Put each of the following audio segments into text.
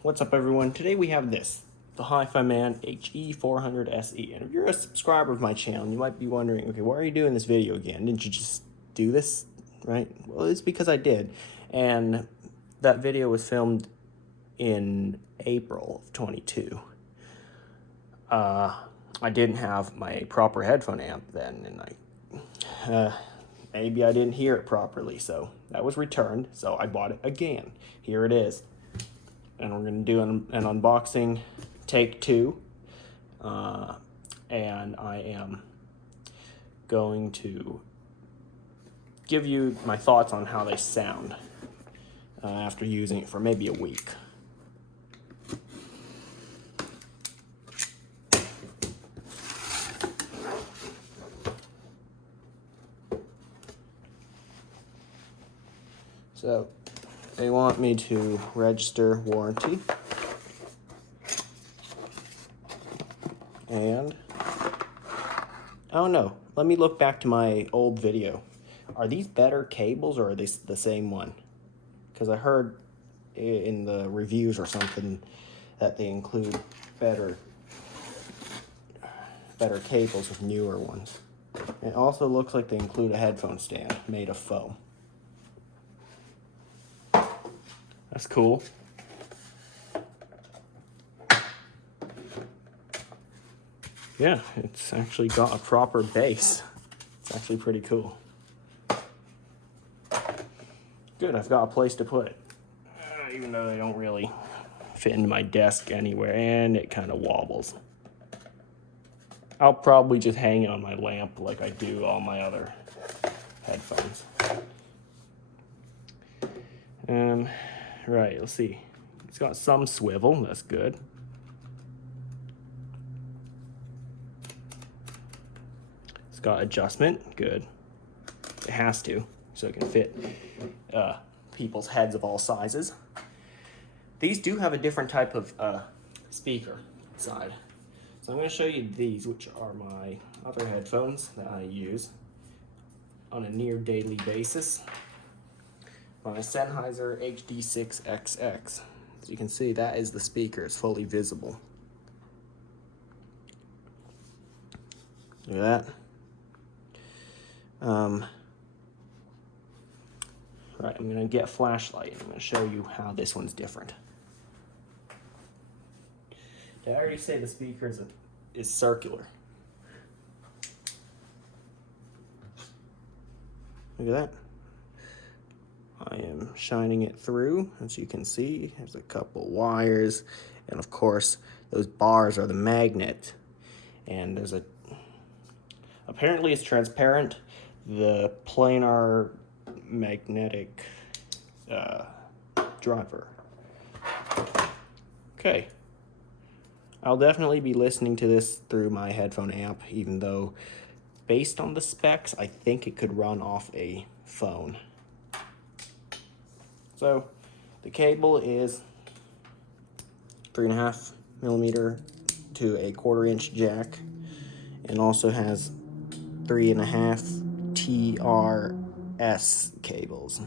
What's up, everyone? Today we have this, the HiFiMan HE400SE. And if you're a subscriber of my channel, you might be wondering, okay, why are you doing this video again? Didn't you just do this, right? Well, it's because I did. And that video was filmed in April of 22. I didn't have my proper headphone amp then, and maybe I didn't hear it properly, so that was returned, so I bought it again. Here it is. And we're going to do an unboxing, take two, and I am going to give you my thoughts on how they sound after using it for maybe a week. So they want me to register warranty, and oh no, let me look back to my old video. Are these better cables or are they the same one? Because I heard in the reviews or something that they include better cables with newer ones. It also looks like they include a headphone stand made of foam. That's cool. Yeah, it's actually got a proper base. It's actually pretty cool. Good, I've got a place to put it. Even though they don't really fit into my desk anywhere, and it kind of wobbles. I'll probably just hang it on my lamp like I do all my other headphones. Right, let's see. It's got some swivel, that's good. It's got adjustment, good. It has to, so it can fit people's heads of all sizes. These do have a different type of speaker side. So I'm going to show you these, which are my other headphones that I use on a near daily basis. My Sennheiser HD6XX. As you can see, that is the speaker. It's fully visible. Look at that. Right, I'm going to get a flashlight. I'm going to show you how this one's different. Did I already say the speaker is circular? Look at that. I am shining it through. As you can see, there's a couple wires, and of course those bars are the magnet, and there's apparently it's transparent, the planar magnetic driver. Okay, I'll definitely be listening to this through my headphone amp, even though based on the specs I think it could run off a phone. So the cable is 3.5 millimeter to a 1/4 inch jack, and also has 3.5 TRS cables.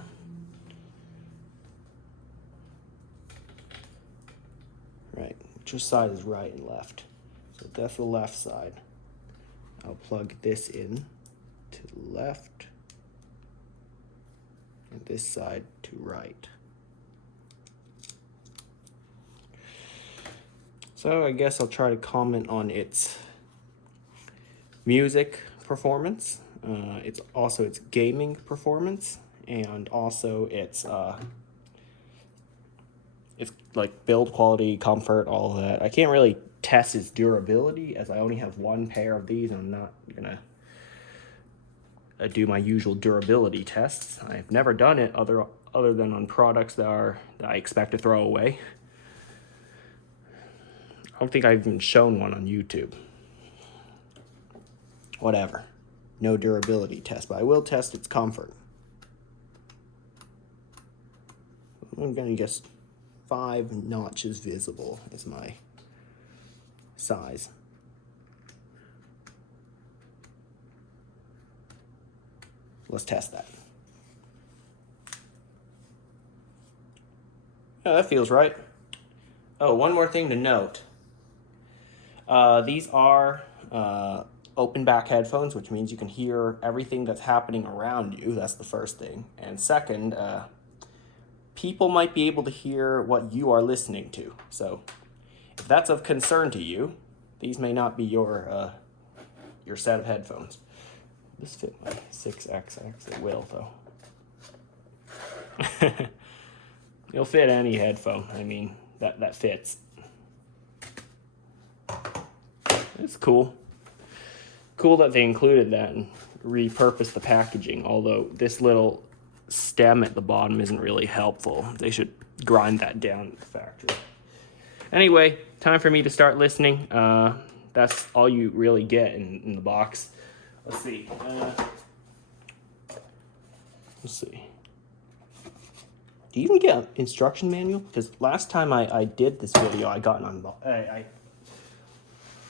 Right, which side is right and left? So that's the left side. I'll plug this in to the left, and this side to right. So I guess I'll try to comment on its music performance. It's also its gaming performance, and also its like build quality, comfort, all of that. I can't really test its durability as I only have one pair of these, and I'm not gonna do my usual durability tests. I've never done it other than on products that I expect to throw away. I don't think I've even shown one on YouTube. Whatever. No durability test, but I will test its comfort. I'm gonna guess 5 notches visible is my size. Let's test that. Yeah, that feels right. Oh, one more thing to note. These are open back headphones, which means you can hear everything that's happening around you. That's the first thing. And second, people might be able to hear what you are listening to. So if that's of concern to you, these may not be your set of headphones. This fit my 6XX. It will, though. It'll fit any headphone. I mean, that fits. It's cool. Cool that they included that and repurposed the packaging, although this little stem at the bottom isn't really helpful. They should grind that down at the factory. Anyway, time for me to start listening. That's all you really get in the box. Let's see. Do you even get an instruction manual? Because last time I did this video, I got an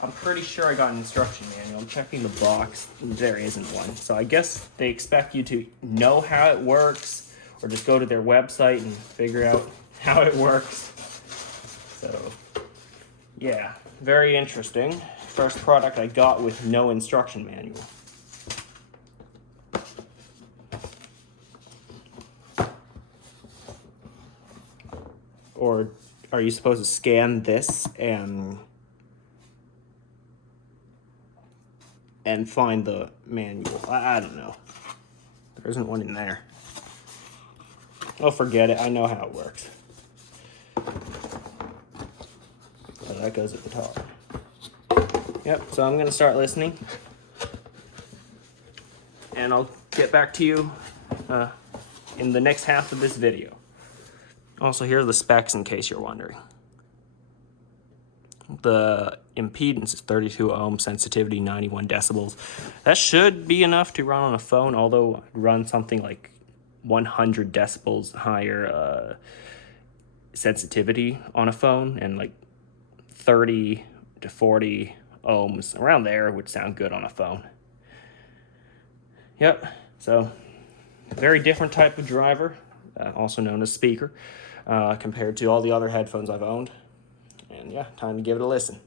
I'm pretty sure I got an instruction manual. I'm checking the box. There isn't one. So I guess they expect you to know how it works or just go to their website and figure out how it works. So, yeah, very interesting. First product I got with no instruction manual. Or are you supposed to scan this and find the manual? I don't know. There isn't one in there. Oh, forget it. I know how it works. So that goes at the top. Yep, so I'm going to start listening. And I'll get back to you in the next half of this video. Also, here are the specs in case you're wondering. The impedance is 32 ohms, sensitivity 91 decibels. That should be enough to run on a phone, although I'd run something like 100 decibels higher sensitivity on a phone, and like 30 to 40 ohms around there would sound good on a phone. Yep, so very different type of driver, also known as speaker, compared to all the other headphones I've owned. And yeah, time to give it a listen.